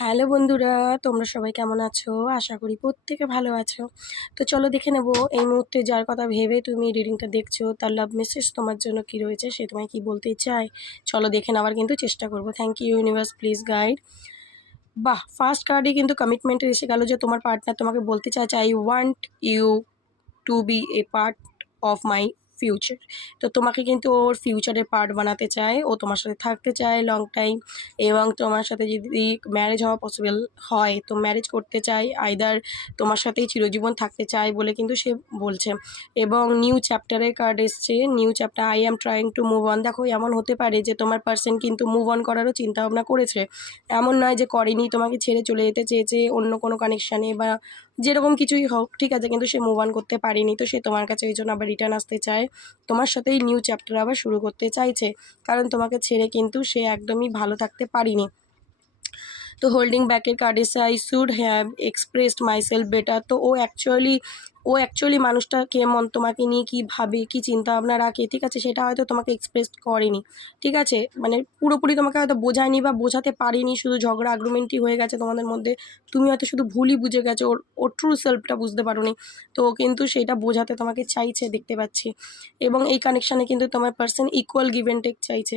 Hello বন্ধুরা, তোমরা সবাই কেমন আছো? আশা করি প্রত্যেকে ভালো আছো। তো চলো দেখে নেব এই মুহূর্তে যার কথা ভেবে তুমি রিডিংটা দেখছো তার লাভ মেসেজ তোমার জন্য কি রয়েছে, সে তোমায় কি বলতে চায়। চলো দেখে নেওয়ার কিন্তু চেষ্টা করব। Thank you universe, please guide. বাহ, ফার্স্ট কার্ডে কিন্তু কমিটমেন্টে এসে গেল যে তোমার পার্টনার তোমাকে বলতে চাইছে I want you to be a part of my future. তো তোমাকে কিন্তু ওর ফিউচারের পার্ট বানাতে চায়, ও তোমার সাথে থাকতে চায় লং টাইম, এবং তোমার সাথে যদি ম্যারেজ হওয়া পসিবল হয় তো ম্যারেজ করতে চায়, আইদার তোমার সাথেই চিরজীবন থাকতে চায় বলে কিন্তু সে বলছে। এবং নিউ চ্যাপ্টারের কার্ড এসছে, new chapter, I am trying to move on. দেখো এমন হতে পারে যে তোমার পার্সন কিন্তু মুভ অন করারও চিন্তাভাবনা করেছে, এমন নয় যে করেনি, তোমাকে ছেড়ে চলে যেতে চেয়েছে অন্য কোনো কানেকশানে বা যেরকম কিছুই হোক, ঠিক আছে, কিন্তু সে মুভ অন করতে পারেনি। তো সে তোমার কাছে ওই জন্য আবার রিটার্ন আসতে চায়, তোমার সাথেই নিউ চ্যাপ্টার আবার শুরু করতে চাইছে, কারণ তোমাকে ছেড়ে কিন্তু সে একদমই ভালো থাকতে পারেনি। তো হোল্ডিং ব্যাকের কার্ড এসে I should have expressed myself better. তো ও অ্যাকচুয়ালি মানুষটা কেমন, তোমাকে নিয়ে কী ভাবে, কী চিন্তাভাবনা রাখে, ঠিক আছে, সেটা হয়তো তোমাকে এক্সপ্রেস করেনি, ঠিক আছে, মানে পুরোপুরি তোমাকে হয়তো বোঝায়নি বা বোঝাতে পারেনি, শুধু ঝগড়া আগ্রুমেন্টই হয়ে গেছে তোমাদের মধ্যে। তুমি হয়তো শুধু ভুলই বুঝে গেছো, ওর ট্রু সেলফটা বুঝতে পারোনি। তো কিন্তু সেটা বোঝাতে তোমাকে চাইছে, দেখতে পাচ্ছি। এবং এই কানেকশানে কিন্তু তোমার person equal give and take চাইছে।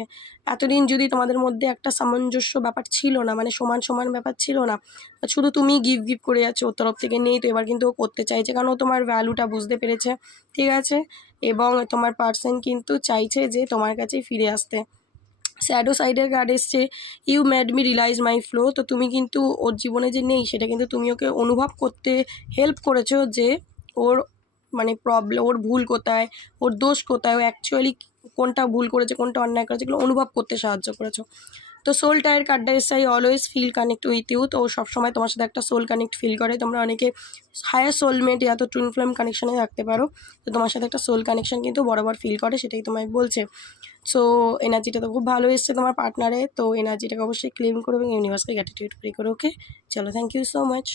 এতদিন যদি তোমাদের মধ্যে একটা সামঞ্জস্য ব্যাপার ছিল না, মানে সমান সমান ব্যাপার ছিল না, শুধু তুমি গিভ করে যাচ্ছ, ওর তরফ থেকে নেই, তো এবার কিন্তু ও করতে চাইছে, কারণ ও তোমার ভ্যালুটা বুঝতে পেরেছে, ঠিক আছে। এবং তোমার পার্সন কিন্তু চাইছে যে তোমার কাছেই ফিরে আসতে। স্যাডো সাইডের কার্ড এসছে you made me realise my flow. তো তুমি কিন্তু ওর জীবনে যে নেই সেটা কিন্তু তুমি ওকে অনুভব করতে হেল্প করেছো, যে ওর মানে প্রবলেম, ওর ভুল কোথায়, ওর দোষ কোথায়, ও অ্যাকচুয়ালি কোনটা ভুল করেছে, কোনটা অন্যায় করেছে, এগুলো অনুভব করতে সাহায্য করেছো। তো সোল টায়ার কার্ডটা এসে I always feel connect with you. তো ও সবসময় তোমার সাথে একটা সোল কানেক্ট ফিল করে। তোমরা অনেকে হায়ার সোলমেট ইয়া তো টুইন ফ্লেম কানেকশানে থাকতে পারো। তো তোমার সাথে একটা সোল কানেকশান কিন্তু বরাবর ফিল করে, সেটাই তোমায় বলছে। সো এনার্জিটা তো খুব ভালো এসছে তোমার পার্টনারে, তো এনার্জিটাকে অবশ্যই ক্লেম করো এবং ইউনিভার্সকে গ্র্যাটিটিউড প্রে করো। ওকে, চলো, থ্যাংক ইউ সো মাচ।